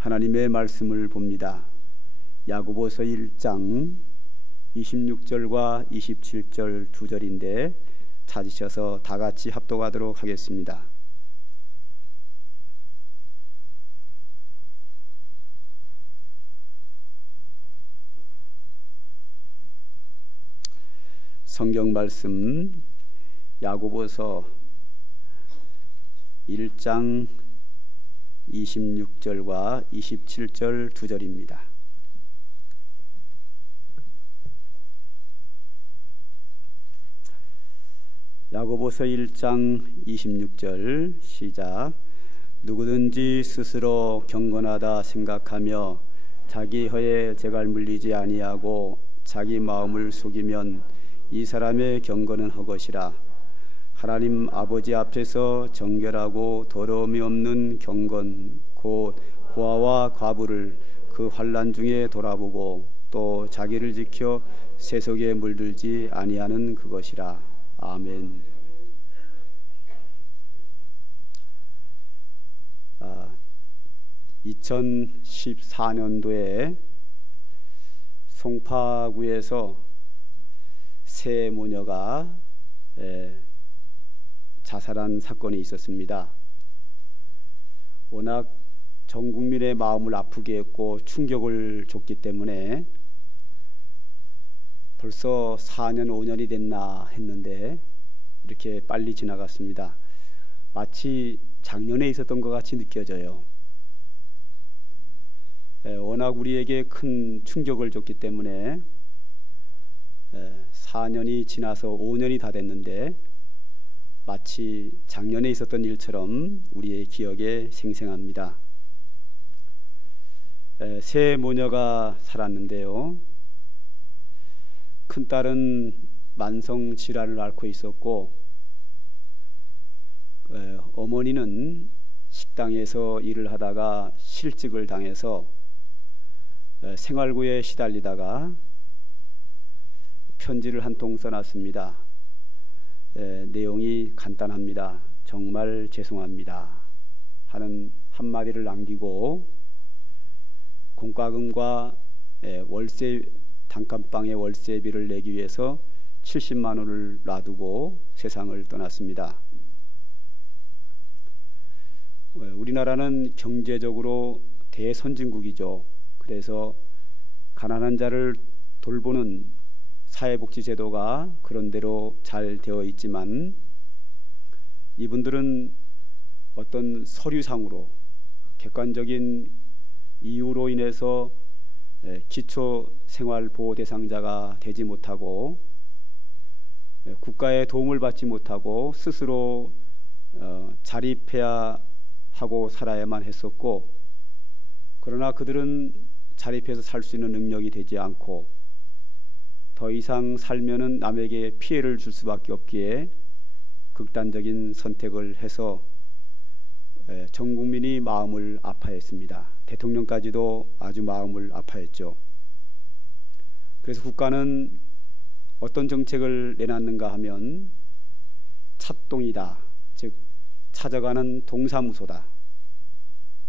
하나님의 말씀을 봅니다. 야고보서 1장 26절과 27절 두 절인데 찾으셔서 다 같이 합독하도록 하겠습니다. 성경 말씀 야고보서 1장 26절과 27절 두 절입니다. 야고보서 1장 26절 시작. 누구든지 스스로 경건하다 생각하며 자기 혀에 재갈 물리지 아니하고 자기 마음을 속이면 이 사람의 경건은 헛것이라. 하나님 아버지 앞에서 정결하고 더러움이 없는 경건 곧 고아와 과부를 그 환난 중에 돌아보고 또 자기를 지켜 세속에 물들지 아니하는 그것이라. 아멘. 2014년도에 송파구에서 세 모녀가 자살한 사건이 있었습니다. 워낙 전 국민의 마음을 아프게 했고 충격을 줬기 때문에 벌써 4년, 5년이 됐나 했는데 이렇게 빨리 지나갔습니다. 마치 작년에 있었던 것 같이 느껴져요. 워낙 우리에게 큰 충격을 줬기 때문에 4년이 지나서 5년이 다 됐는데 마치 작년에 있었던 일처럼 우리의 기억에 생생합니다. 세 모녀가 살았는데요. 큰딸은 만성 질환을 앓고 있었고 어머니는 식당에서 일을 하다가 실직을 당해서 생활고에 시달리다가 편지를 한 통 써놨습니다. 내용이 간단합니다. 정말 죄송합니다 하는 한마디를 남기고 공과금과 월세 단칸방의 월세비를 내기 위해서 70만 원을 놔두고 세상을 떠났습니다. 우리나라는 경제적으로 대선진국이죠. 그래서 가난한 자를 돌보는 사회복지제도가 그런대로 잘 되어 있지만 이분들은 어떤 서류상으로 객관적인 이유로 인해서 기초생활보호 대상자가 되지 못하고 국가의 도움을 받지 못하고 스스로 자립해야 하고 살아야만 했었고 그러나 그들은 자립해서 살 수 있는 능력이 되지 않고 더 이상 살면은 남에게 피해를 줄 수밖에 없기에 극단적인 선택을 해서 전 국민이 마음을 아파했습니다. 대통령까지도 아주 마음을 아파했죠. 그래서 국가는 어떤 정책을 내놨는가 하면 찾동이다, 즉 찾아가는 동사무소다.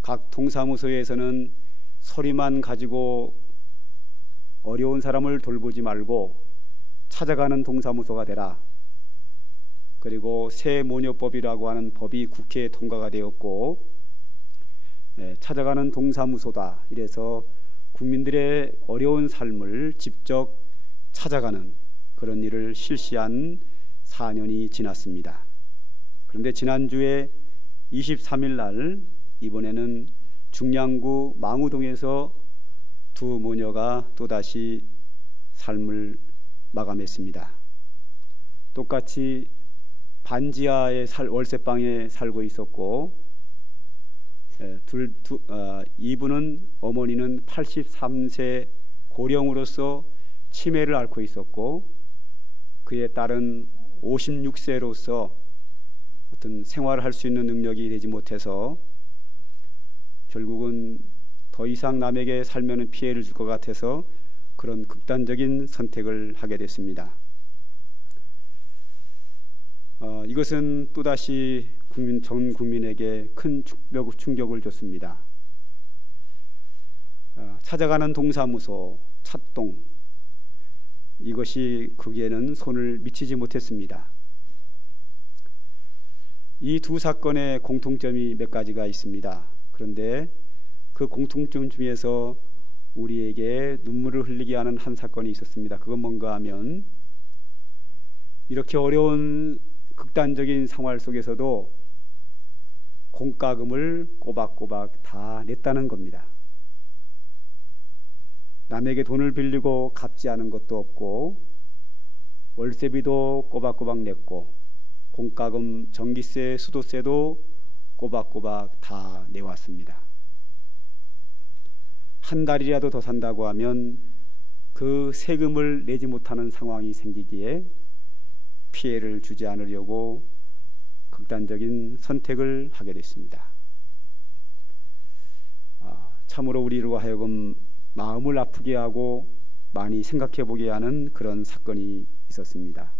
각 동사무소에서는 서류만 가지고 어려운 사람을 돌보지 말고 찾아가는 동사무소가 되라. 그리고 새모녀법이라고 하는 법이 국회에 통과가 되었고 찾아가는 동사무소다. 이래서 국민들의 어려운 삶을 직접 찾아가는 그런 일을 실시한 4년이 지났습니다. 그런데 지난주에 23일 날 이번에는 중량구 망우동에서 두 모녀가 또다시 삶을 마감했습니다. 똑같이 반지하의 월세방에 살고 있었고 이분은 어머니는 83세 고령으로서 치매를 앓고 있었고 그의 딸은 56세로서 어떤 생활을 할 수 있는 능력이 되지 못해서 결국은 더 이상 남에게 살면은 피해를 줄 것 같아서 그런 극단적인 선택을 하게 됐습니다. 이것은 또다시 전 국민에게 큰 충격을 줬습니다. 찾아가는 동사무소, 찻동, 이것이 거기에는 손을 미치지 못했습니다. 이 두 사건의 공통점이 몇 가지가 있습니다. 그런데 그 공통점 중에서 우리에게 눈물을 흘리게 하는 한 사건이 있었습니다. 그건 뭔가 하면 이렇게 어려운 극단적인 생활 속에서도 공과금을 꼬박꼬박 다 냈다는 겁니다. 남에게 돈을 빌리고 갚지 않은 것도 없고 월세비도 꼬박꼬박 냈고 공과금, 전기세, 수도세도 꼬박꼬박 다 내왔습니다. 한 달이라도 더 산다고 하면 그 세금을 내지 못하는 상황이 생기기에 피해를 주지 않으려고 극단적인 선택을 하게 됐습니다. 참으로 우리로 하여금 마음을 아프게 하고 많이 생각해 보게 하는 그런 사건이 있었습니다.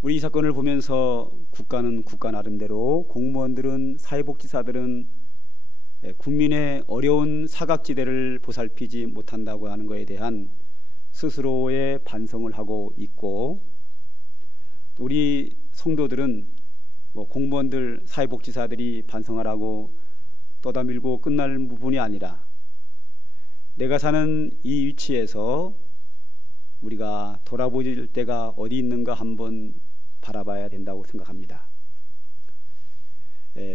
우리 이 사건을 보면서 국가는 국가 나름대로, 공무원들은, 사회복지사들은 국민의 어려운 사각지대를 보살피지 못한다고 하는 것에 대한 스스로의 반성을 하고 있고, 우리 성도들은 공무원들, 사회복지사들이 반성하라고 떠다밀고 끝날 부분이 아니라 내가 사는 이 위치에서 우리가 돌아볼 때가 어디 있는가 한번 바라봐야 된다고 생각합니다.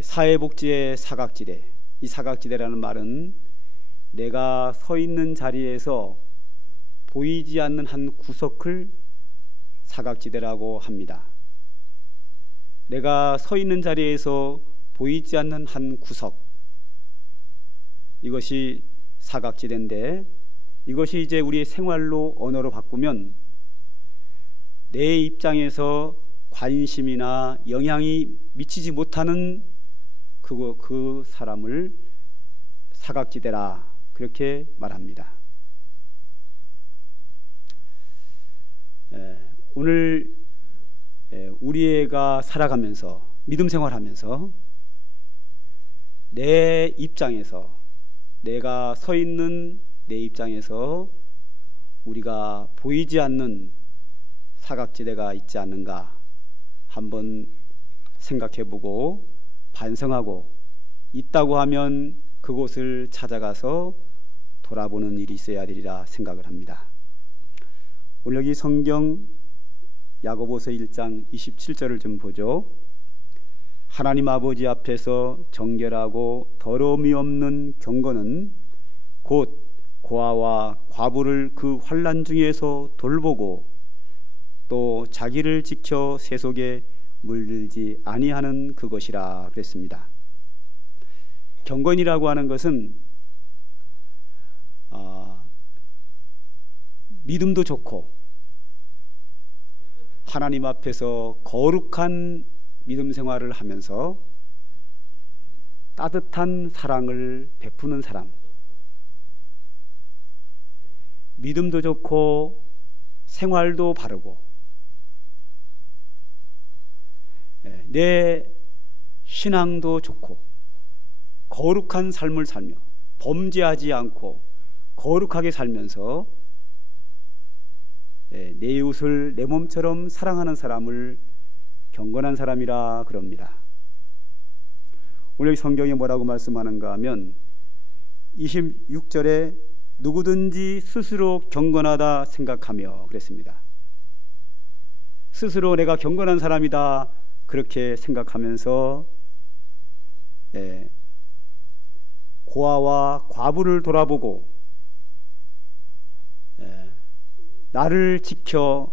사회복지의 사각지대, 이 사각지대라는 말은 내가 서 있는 자리에서 보이지 않는 한 구석을 사각지대라고 합니다. 내가 서 있는 자리에서 보이지 않는 한 구석, 이것이 사각지대인데, 이것이 이제 우리의 생활로, 언어로 바꾸면 내 입장에서 관심이나 영향이 미치지 못하는 그 사람을 사각지대라, 그렇게 말합니다. 오늘 우리 애가 살아가면서, 믿음 생활하면서 내 입장에서, 내가 서 있는 내 입장에서 우리가 보이지 않는 사각지대가 있지 않는가 한번 생각해보고 반성하고, 있다고 하면 그곳을 찾아가서 돌아보는 일이 있어야 되리라 생각을 합니다. 오늘 여기 성경 야고보서 1장 27절을 좀 보죠. 하나님 아버지 앞에서 정결하고 더러움이 없는 경건은 곧 고아와 과부를 그 환난 중에서 돌보고 또 자기를 지켜 세속에 물들지 아니하는 그것이라 그랬습니다. 경건이라고 하는 것은 믿음도 좋고 하나님 앞에서 거룩한 믿음 생활을 하면서 따뜻한 사랑을 베푸는 사람, 믿음도 좋고 생활도 바르고 내 신앙도 좋고 거룩한 삶을 살며 범죄하지 않고 거룩하게 살면서 내 이웃을 내 몸처럼 사랑하는 사람을 경건한 사람이라 그럽니다. 오늘 성경이 뭐라고 말씀하는가 하면 26절에 누구든지 스스로 경건하다 생각하며 그랬습니다. 스스로 내가 경건한 사람이다 그렇게 생각하면서 고아와 과부를 돌아보고 나를 지켜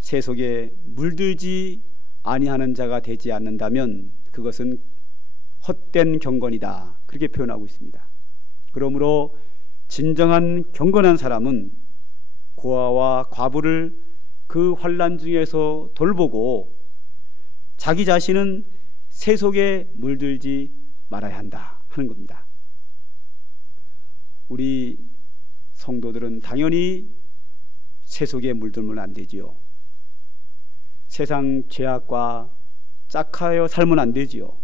세속에 물들지 아니하는 자가 되지 않는다면 그것은 헛된 경건이다, 그렇게 표현하고 있습니다. 그러므로 진정한 경건한 사람은 고아와 과부를 그 환난 중에서 돌보고 자기 자신은 세속에 물들지 말아야 한다 하는 겁니다. 우리 성도들은 당연히 세속에 물들면 안 되지요. 세상 죄악과 짝하여 살면 안 되지요.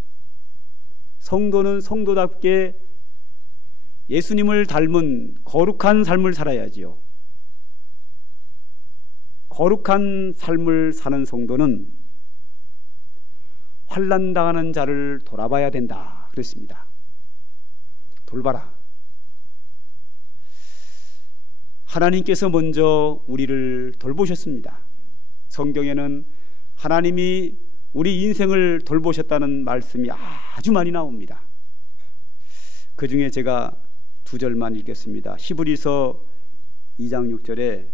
성도는 성도답게 예수님을 닮은 거룩한 삶을 살아야지요. 거룩한 삶을 사는 성도는 환난 당하는 자를 돌아봐야 된다 그랬습니다. 돌봐라. 하나님께서 먼저 우리를 돌보셨습니다. 성경에는 하나님이 우리 인생을 돌보셨다는 말씀이 아주 많이 나옵니다. 그 중에 제가 2절만 읽겠습니다. 히브리서 2장 6절에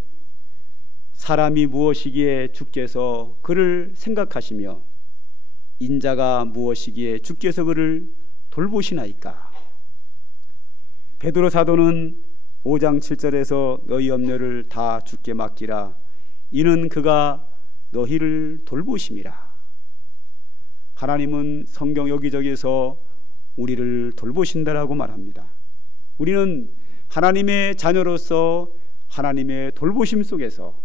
사람이 무엇이기에 주께서 그를 생각하시며 인자가 무엇이기에 주께서 그를 돌보시나이까. 베드로 사도는 5장 7절에서 너희 염려를 다 주께 맡기라 이는 그가 너희를 돌보심이라. 하나님은 성경 여기저기에서 우리를 돌보신다라고 말합니다. 우리는 하나님의 자녀로서 하나님의 돌보심 속에서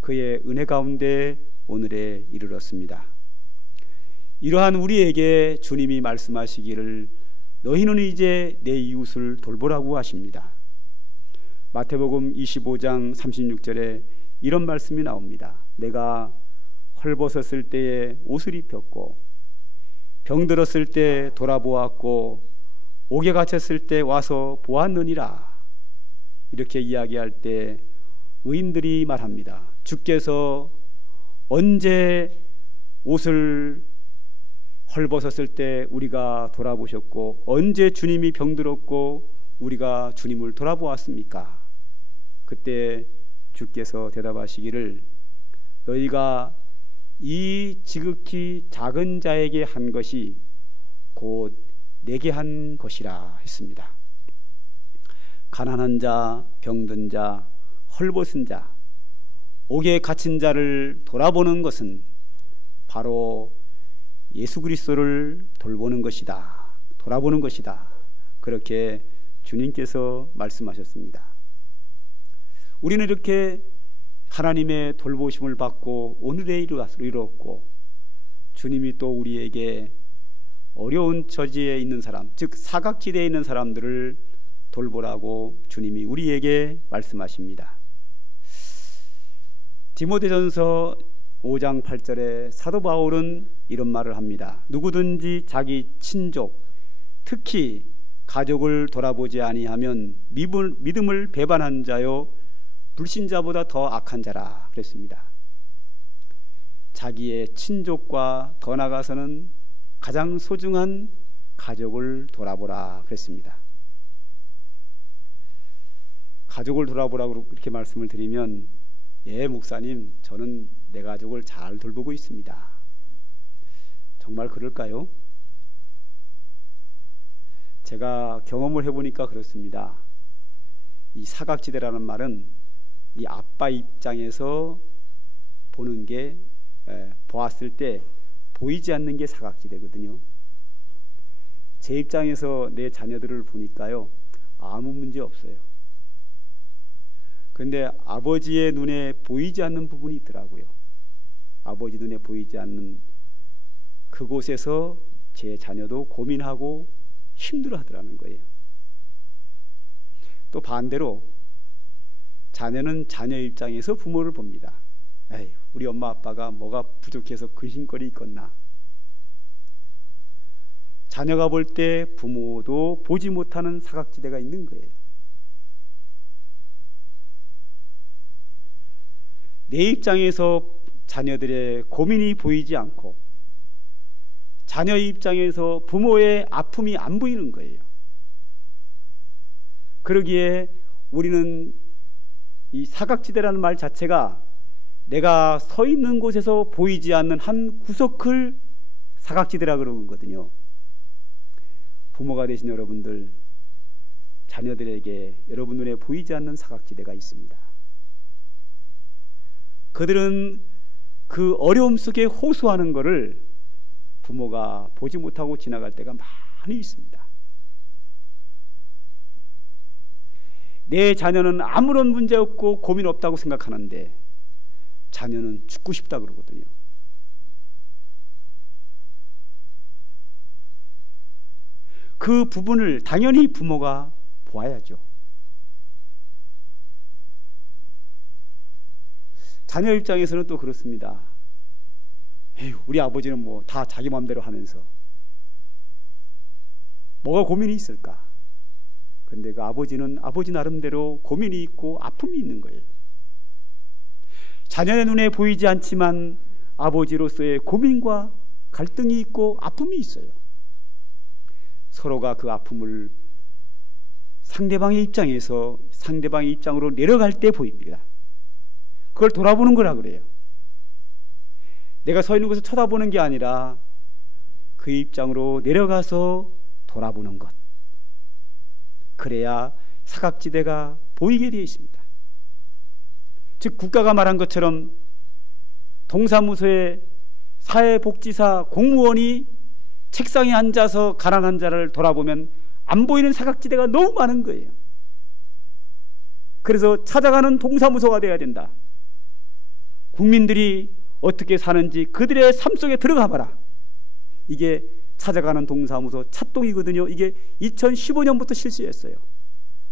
그의 은혜 가운데 오늘에 이르렀습니다. 이러한 우리에게 주님이 말씀하시기를 너희는 이제 내 이웃을 돌보라고 하십니다. 마태복음 25장 36절에 이런 말씀이 나옵니다. 내가 헐벗었을 때에 옷을 입혔고 병들었을 때 돌아보았고 옥에 갇혔을 때 와서 보았느니라. 이렇게 이야기할 때 의인들이 말합니다. 주께서 언제 옷을 헐벗었을 때 우리가 돌아보셨고 언제 주님이 병들었고 우리가 주님을 돌아보았습니까? 그때 주께서 대답하시기를 너희가 이 지극히 작은 자에게 한 것이 곧 내게 한 것이라 했습니다. 가난한 자, 병든 자, 헐벗은 자, 옥에 갇힌 자를 돌아보는 것은 바로 예수 그리스도를 돌보는 것이다. 돌아보는 것이다. 그렇게 주님께서 말씀하셨습니다. 우리는 이렇게 하나님의 돌보심을 받고 오늘에 이르렀고 주님이 또 우리에게 어려운 처지에 있는 사람, 즉 사각지대에 있는 사람들을 돌보라고 주님이 우리에게 말씀하십니다. 디모데전서 5장 8절에 사도 바울은 이런 말을 합니다. 누구든지 자기 친족, 특히 가족을 돌아보지 아니하면 믿음을 배반한 자요 불신자보다 더 악한 자라 그랬습니다. 자기의 친족과 더 나아가서는 가장 소중한 가족을 돌아보라 그랬습니다. 가족을 돌아보라고 그렇게 말씀을 드리면 예 목사님 저는 내 가족을 잘 돌보고 있습니다. 정말 그럴까요? 제가 경험을 해보니까 그렇습니다. 이 사각지대라는 말은 이 아빠 입장에서 보는 게 보았을 때 보이지 않는 게 사각지대거든요. 제 입장에서 내 자녀들을 보니까요 아무 문제 없어요. 그런데 아버지의 눈에 보이지 않는 부분이 있더라고요. 아버지 눈에 보이지 않는 그곳에서 제 자녀도 고민하고 힘들어하더라는 거예요. 또 반대로 자녀는 자녀 입장에서 부모를 봅니다. 에이, 우리 엄마 아빠가 뭐가 부족해서 근심거리 있겠나. 자녀가 볼 때 부모도 보지 못하는 사각지대가 있는 거예요. 내 입장에서 자녀들의 고민이 보이지 않고 자녀 입장에서 부모의 아픔이 안 보이는 거예요. 그러기에 우리는 이 사각지대라는 말 자체가 내가 서 있는 곳에서 보이지 않는 한 구석을 사각지대라 그러는 거거든요. 부모가 되신 여러분들, 자녀들에게 여러분 눈에 보이지 않는 사각지대가 있습니다. 그들은 그 어려움 속에 호소하는 것을 부모가 보지 못하고 지나갈 때가 많이 있습니다. 내 자녀는 아무런 문제 없고 고민 없다고 생각하는데 자녀는 죽고 싶다 그러거든요. 그 부분을 당연히 부모가 보아야죠. 자녀 입장에서는 또 그렇습니다. 에휴, 우리 아버지는 뭐 다 자기 마음대로 하면서 뭐가 고민이 있을까? 그런데 그 아버지는 아버지 나름대로 고민이 있고 아픔이 있는 거예요. 자녀의 눈에 보이지 않지만 아버지로서의 고민과 갈등이 있고 아픔이 있어요. 서로가 그 아픔을 상대방의 입장에서 상대방의 입장으로 내려갈 때 보입니다. 그걸 돌아보는 거라 그래요. 내가 서 있는 곳을 쳐다보는 게 아니라 그 입장으로 내려가서 돌아보는 것. 그래야 사각지대가 보이게 되어 있습니다. 즉 국가가 말한 것처럼 동사무소의 사회복지사 공무원이 책상에 앉아서 가난한 자를 돌아보면 안 보이는 사각지대가 너무 많은 거예요. 그래서 찾아가는 동사무소가 되어야 된다. 국민들이 어떻게 사는지 그들의 삶 속에 들어가 봐라. 이게 찾아가는 동사무소 찻동이거든요. 이게 2015년부터 실시했어요.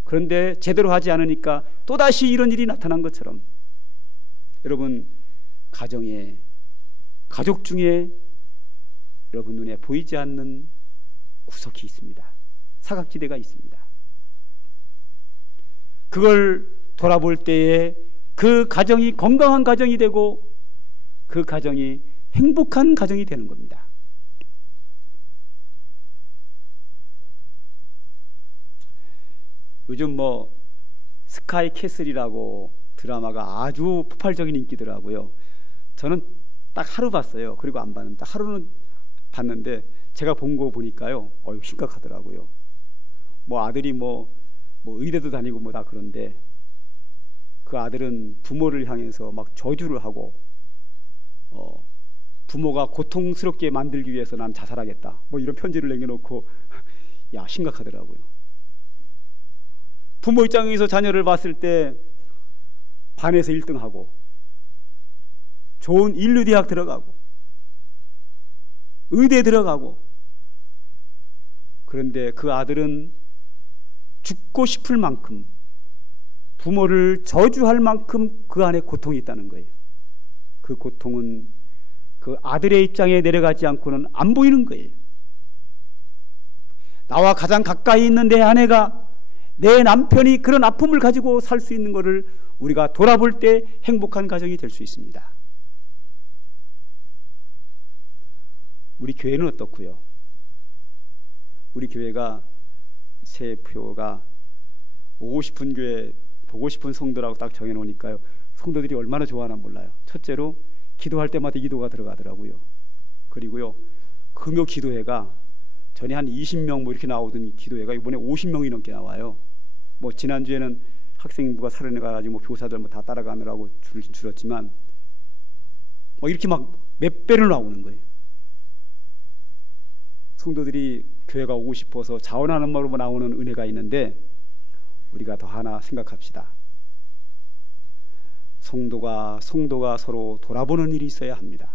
그런데 제대로 하지 않으니까 또다시 이런 일이 나타난 것처럼 여러분 가정에 가족 중에 여러분 눈에 보이지 않는 구석이 있습니다. 사각지대가 있습니다. 그걸 돌아볼 때에 그 가정이 건강한 가정이 되고 그 가정이 행복한 가정이 되는 겁니다. 요즘 뭐 스카이 캐슬이라고 드라마가 아주 폭발적인 인기더라고요. 저는 딱 하루 봤어요. 그리고 안 봤는데 하루는 봤는데 제가 본 거 보니까요, 심각하더라고요. 뭐 아들이 뭐 의대도 다니고 뭐 다 그런데 그 아들은 부모를 향해서 막 저주를 하고 부모가 고통스럽게 만들기 위해서 난 자살하겠다 뭐 이런 편지를 남겨놓고 야 심각하더라고요. 부모 입장에서 자녀를 봤을 때 반에서 1등하고 좋은 인류대학 들어가고 의대 들어가고 그런데 그 아들은 죽고 싶을 만큼 부모를 저주할 만큼 그 안에 고통이 있다는 거예요. 그 고통은 그 아들의 입장에 내려가지 않고는 안 보이는 거예요. 나와 가장 가까이 있는 내 아내가 내 남편이 그런 아픔을 가지고 살 수 있는 것을 우리가 돌아볼 때 행복한 가정이 될 수 있습니다. 우리 교회는 어떻고요? 우리 교회가 새 표가 오고 싶은 교회 보고 싶은 성도라고 딱 정해놓으니까요, 성도들이 얼마나 좋아하나 몰라요. 첫째로 기도할 때마다 기도가 들어가더라고요. 그리고요 금요 기도회가 전에 한 20명 뭐 이렇게 나오던 기도회가 이번에 50명이 넘게 나와요. 뭐 지난주에는 학생부가 살아나가지고 뭐 교사들 뭐 다 따라가느라고 줄었지만 뭐 이렇게 막 몇 배를 나오는 거예요. 성도들이 교회가 오고 싶어서 자원하는 마음으로 나오는 은혜가 있는데 우리가 더 하나 생각합시다. 성도가 서로 돌아보는 일이 있어야 합니다.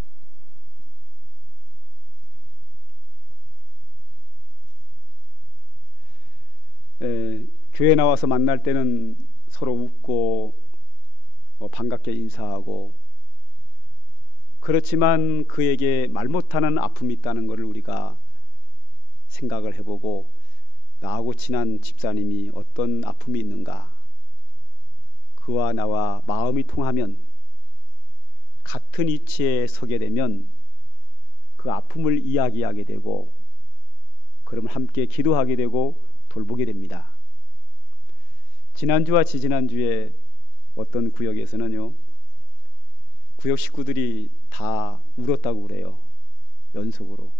교회 나와서 만날 때는 서로 웃고 반갑게 인사하고 그렇지만 그에게 말 못하는 아픔이 있다는 것을 우리가 생각을 해보고 나하고 친한 집사님이 어떤 아픔이 있는가, 그와 나와 마음이 통하면 같은 위치에 서게 되면 그 아픔을 이야기하게 되고 그러면 함께 기도하게 되고 돌보게 됩니다. 지난주와 지지난주에 어떤 구역에서는요, 구역 식구들이 다 울었다고 그래요. 연속으로.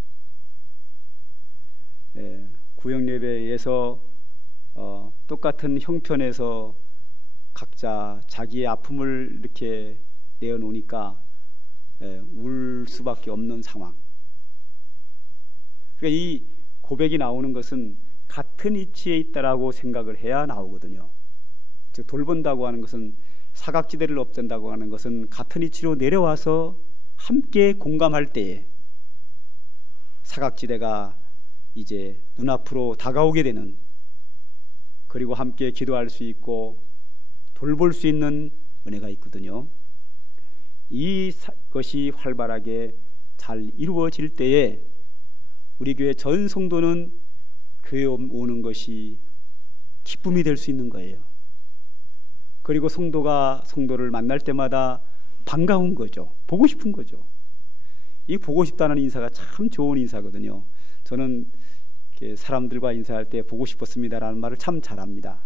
구역 예배에서 똑같은 형편에서 각자 자기의 아픔을 이렇게 내어놓으니까 울 수밖에 없는 상황. 그러니까 이 고백이 나오는 것은 같은 위치에 있다라고 생각을 해야 나오거든요. 즉 돌본다고 하는 것은, 사각지대를 없앤다고 하는 것은 같은 위치로 내려와서 함께 공감할 때에 사각지대가 이제 눈앞으로 다가오게 되는 그리고 함께 기도할 수 있고 돌볼 수 있는 은혜가 있거든요. 이것이 활발하게 잘 이루어질 때에 우리 교회 전 성도는 교회에 오는 것이 기쁨이 될 수 있는 거예요. 그리고 성도가 성도를 만날 때마다 반가운 거죠. 보고 싶은 거죠. 이 보고 싶다는 인사가 참 좋은 인사거든요. 저는 사람들과 인사할 때 보고 싶었습니다라는 말을 참 잘합니다.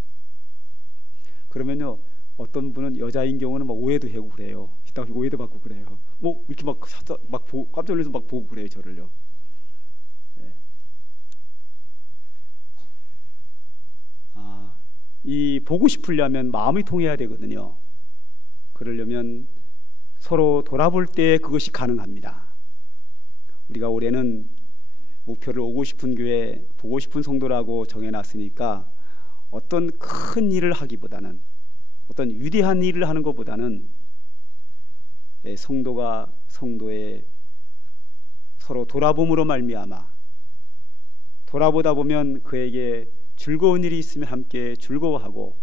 그러면요, 어떤 분은 여자인 경우는 막 오해도 하고 그래요. 딱 오해도 받고 그래요. 뭐 이렇게 막 깜짝 놀라서 막 보고 그래요, 저를요. 네. 이 보고 싶으려면 마음이 통해야 되거든요. 그러려면 서로 돌아볼 때 그것이 가능합니다. 우리가 올해는 목표를 오고 싶은 교회, 보고 싶은 성도라고 정해놨으니까 어떤 큰 일을 하기보다는, 어떤 위대한 일을 하는 것보다는 성도가 성도의 서로 돌아봄으로 말미암아, 돌아보다 보면 그에게 즐거운 일이 있으면 함께 즐거워하고,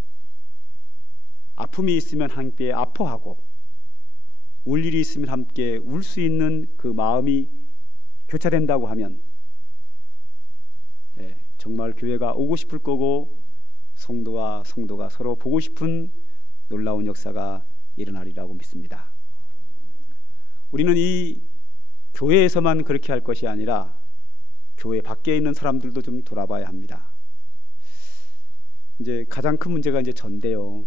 아픔이 있으면 함께 아파하고, 울 일이 있으면 함께 울 수 있는 그 마음이 교차된다고 하면 정말 교회가 오고 싶을 거고, 성도와 성도가 서로 보고 싶은 놀라운 역사가 일어나리라고 믿습니다. 우리는 이 교회에서만 그렇게 할 것이 아니라 교회 밖에 있는 사람들도 좀 돌아봐야 합니다. 이제 가장 큰 문제가 이제 전데요.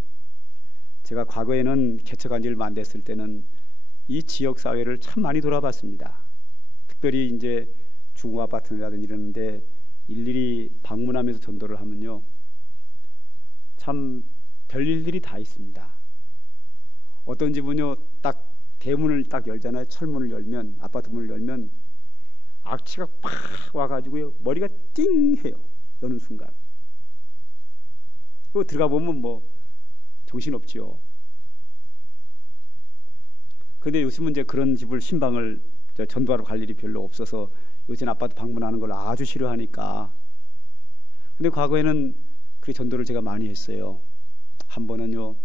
제가 과거에는 개척한 지 얼마 안 됐을 때는 이 지역 사회를 참 많이 돌아봤습니다. 특별히 이제 중고 아파트라든지 이러는데 일일이 방문하면서 전도를 하면요, 참 별일들이 다 있습니다. 어떤 집은요, 딱 대문을 딱 열잖아요. 철문을 열면, 아파트 문을 열면 악취가 팍 와가지고요, 머리가 띵해요. 여는 순간. 그리고 들어가 보면 뭐 정신없지요. 근데 요즘은 이제 그런 집을 신방을 전도하러 갈 일이 별로 없어서 요즘 아파트 방문하는 걸 아주 싫어하니까. 근데 과거에는 그 전도를 제가 많이 했어요. 한 번은요,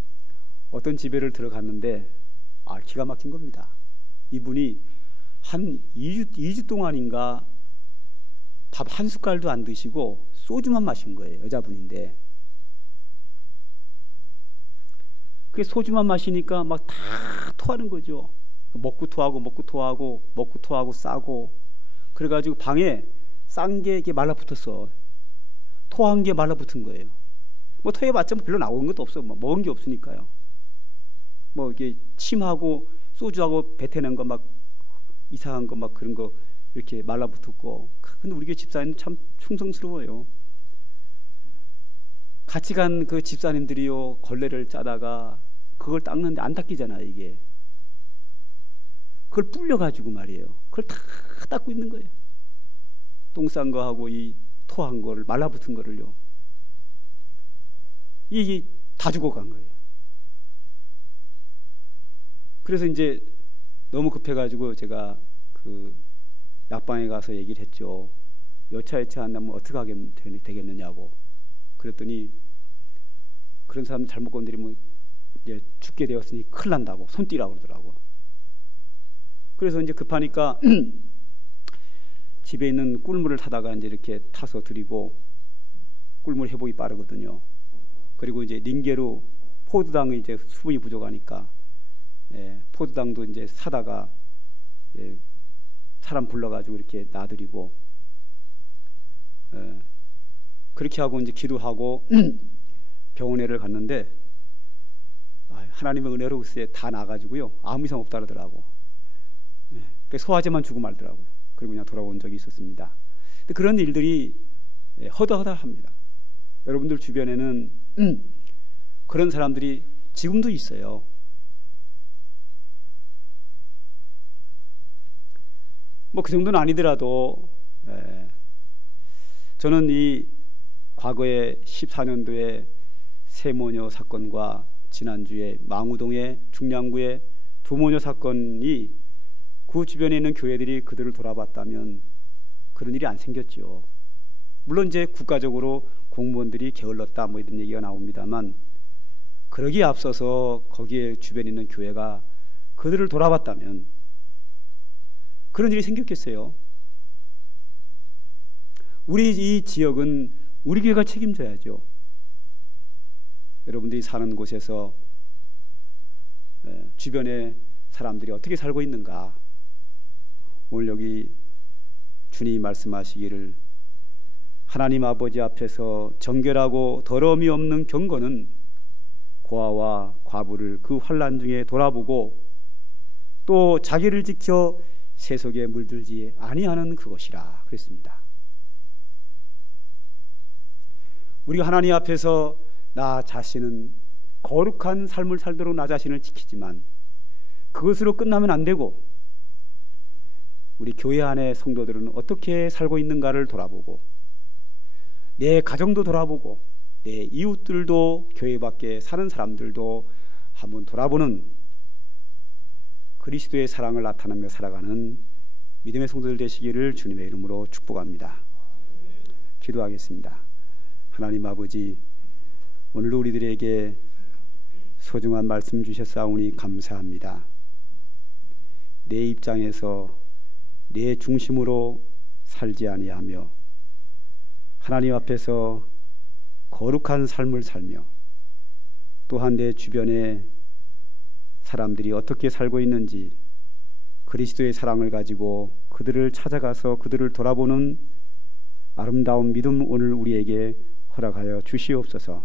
어떤 집에를 들어갔는데 기가 막힌 겁니다. 이분이 한 2주 동안인가 밥 한 숟갈도 안 드시고 소주만 마신 거예요. 여자분인데. 그 소주만 마시니까 막 다 토하는 거죠. 먹고 토하고 싸고. 그래가지고 방에 싼 게 이렇게 말라붙었어. 토한 게 말라붙은 거예요. 뭐 토해봤자 별로 나온 것도 없어. 뭐 먹은 게 없으니까요. 뭐 이게 침하고 소주하고 뱉어낸 거 막 이상한 거 막 그런 거 이렇게 말라붙었고. 근데 우리 교회 집사님 참 충성스러워요. 같이 간 그 집사님들이요, 걸레를 짜다가 그걸 닦는데 안 닦이잖아요, 이게. 그걸 불려가지고 말이에요. 그걸 다 닦고 있는 거예요. 똥 싼 거하고 이 토한 거를, 말라붙은 거를요. 이게 다 죽어간 거예요. 그래서 이제 너무 급해가지고 제가 그 약방에 가서 얘기를 했죠. 여차여차 한다면 어떻게 하면 되겠느냐고. 그랬더니 그런 사람 잘못 건드리면 이제 죽게 되었으니 큰일 난다고 손 띄라고 그러더라고. 그래서 이제 급하니까 집에 있는 꿀물을 타다가 이제 이렇게 타서 드리고, 꿀물 회복이 빠르거든요. 그리고 이제 링게로 포도당이 이제 수분이 부족하니까 포도당도 이제 사다가 사람 불러가지고 이렇게 놔드리고, 그렇게 하고 이제 기도하고 병원에를 갔는데 하나님의 은혜로 글쎄 다 나가지고요, 아무 이상 없다 그러더라고. 소화제만 주고 말더라고요. 그리고 그냥 돌아온 적이 있었습니다. 근데 그런 일들이 허다허다합니다. 여러분들 주변에는 그런 사람들이 지금도 있어요. 뭐 그 정도는 아니더라도 저는 이 과거에 14년도에 세모녀 사건과 지난주에 망우동의 중량구의 두모녀 사건이 그 주변에 있는 교회들이 그들을 돌아봤다면 그런 일이 안 생겼죠. 물론 이제 국가적으로 공무원들이 게을렀다 뭐 이런 얘기가 나옵니다만, 그러기에 앞서서 거기에 주변에 있는 교회가 그들을 돌아봤다면 그런 일이 생겼겠어요? 우리 이 지역은 우리 교회가 책임져야죠. 여러분들이 사는 곳에서 주변에 사람들이 어떻게 살고 있는가, 오늘 여기 주님이 말씀하시기를 하나님 아버지 앞에서 정결하고 더러움이 없는 경건은 고아와 과부를 그 환난 중에 돌아보고 또 자기를 지켜 세속에 물들지 아니하는 그것이라 그랬습니다. 우리가 하나님 앞에서 나 자신은 거룩한 삶을 살도록 나 자신을 지키지만 그것으로 끝나면 안 되고, 우리 교회 안의 성도들은 어떻게 살고 있는가를 돌아보고, 내 가정도 돌아보고, 내 이웃들도, 교회 밖에 사는 사람들도 한번 돌아보는 그리스도의 사랑을 나타내며 살아가는 믿음의 성도들 되시기를 주님의 이름으로 축복합니다. 기도하겠습니다. 하나님 아버지, 오늘도 우리들에게 소중한 말씀 주셨사오니 감사합니다. 내 입장에서 내 중심으로 살지 아니하며 하나님 앞에서 거룩한 삶을 살며, 또한 내 주변에 사람들이 어떻게 살고 있는지 그리스도의 사랑을 가지고 그들을 찾아가서 그들을 돌아보는 아름다운 믿음 오늘 우리에게 허락하여 주시옵소서.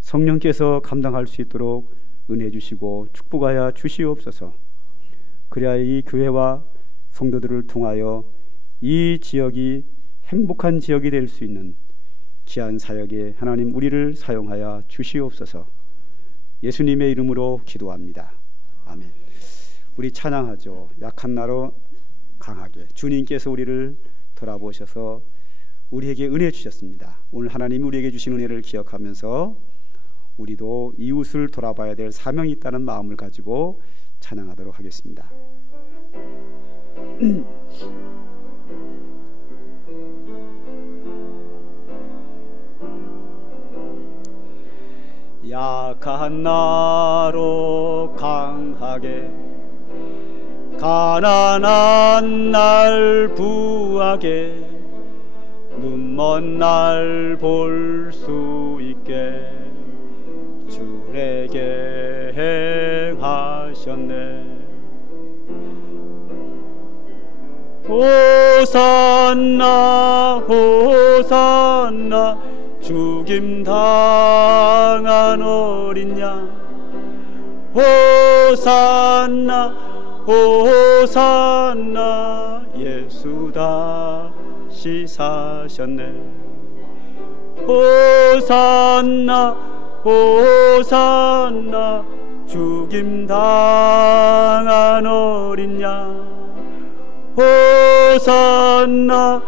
성령께서 감당할 수 있도록 은혜 주시고 축복하여 주시옵소서. 그래야 이 교회와 성도들을 통하여 이 지역이 행복한 지역이 될 수 있는 귀한 사역에 하나님 우리를 사용하여 주시옵소서. 예수님의 이름으로 기도합니다. 아멘. 우리 찬양하죠. 약한 나로 강하게. 주님께서 우리를 돌아보셔서 우리에게 은혜 주셨습니다. 오늘 하나님이 우리에게 주신 은혜를 기억하면서 우리도 이웃을 돌아봐야 될 사명이 있다는 마음을 가지고 찬양하도록 하겠습니다. 약한 나로 강하게, 가난한 날 부하게, 눈먼 날 볼 수 있게 주에게 행하셨네. 호산나 호산나 죽임 당한 어린 양. 호산나 호산나 예수 다시 사셨네. 호산나 호산나 죽임 당한 어린 양. 호산나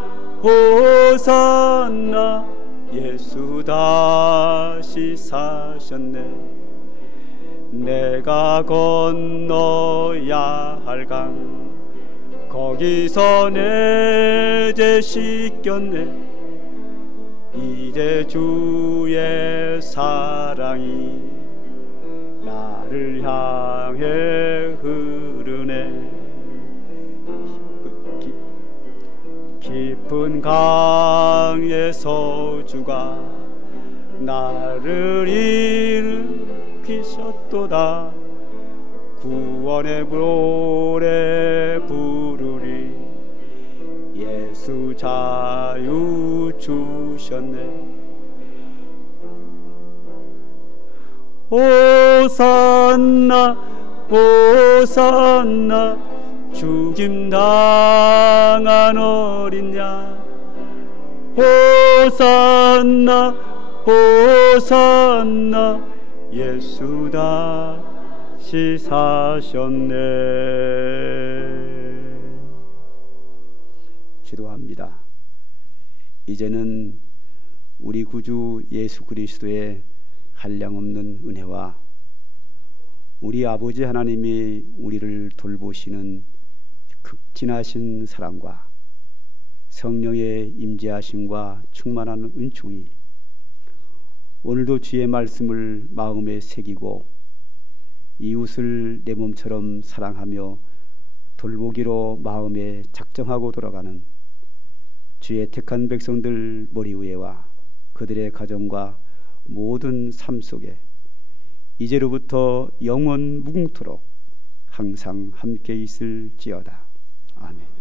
호산나 예수 다시 사셨네. 내가 건너야 할 강 거기서 내 죄 씻겼네. 이제 주의 사랑이 나를 향해 흐르네. 깊은 강에서 주가 나를 일으키셨도다. 구원의 노래 부르리. 예수 자유 주셨네. 호산나 호산나 죽임 당한 어린 양. 호산나 호산나 예수 다시 사셨네. 기도합니다. 이제는 우리 구주 예수 그리스도의 한량없는 은혜와 우리 아버지 하나님이 우리를 돌보시는 극진하신 사랑과 성령의 임재하심과 충만한 은총이 오늘도 주의 말씀을 마음에 새기고 이웃을 내 몸처럼 사랑하며 돌보기로 마음에 작정하고 돌아가는 주의 택한 백성들 머리 위에와 그들의 가정과 모든 삶 속에 이제로부터 영원 무궁토록 항상 함께 있을지어다. 아멘.